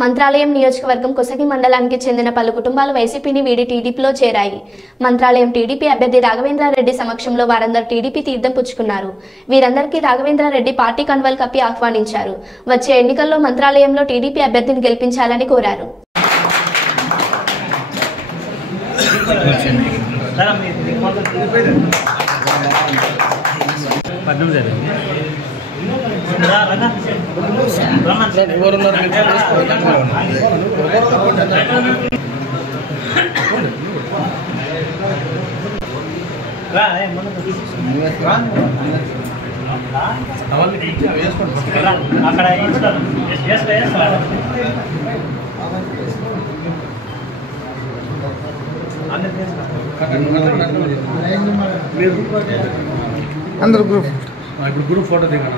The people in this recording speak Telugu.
మంత్రాలయం నియోజకవర్గం కొసగి మండలానికి చెందిన పలు కుటుంబాలు వైసీపీని వీడి టీడీపీలో చేరాయి. మంత్రాలయం టీడీపీ అభ్యర్థి రాఘవేంద్రారెడ్డి సమక్షంలో వారందరూ టీడీపీ తీర్థం పుచ్చుకున్నారు. వీరందరికీ రాఘవేంద్రారెడ్డి పార్టీ కండువాలు కప్పి ఆహ్వానించారు. వచ్చే ఎన్నికల్లో మంత్రాలయంలో టీడీపీ అభ్యర్థిని గెలిపించాలని కోరారు. अंदर ग्रुप फोटो दिखा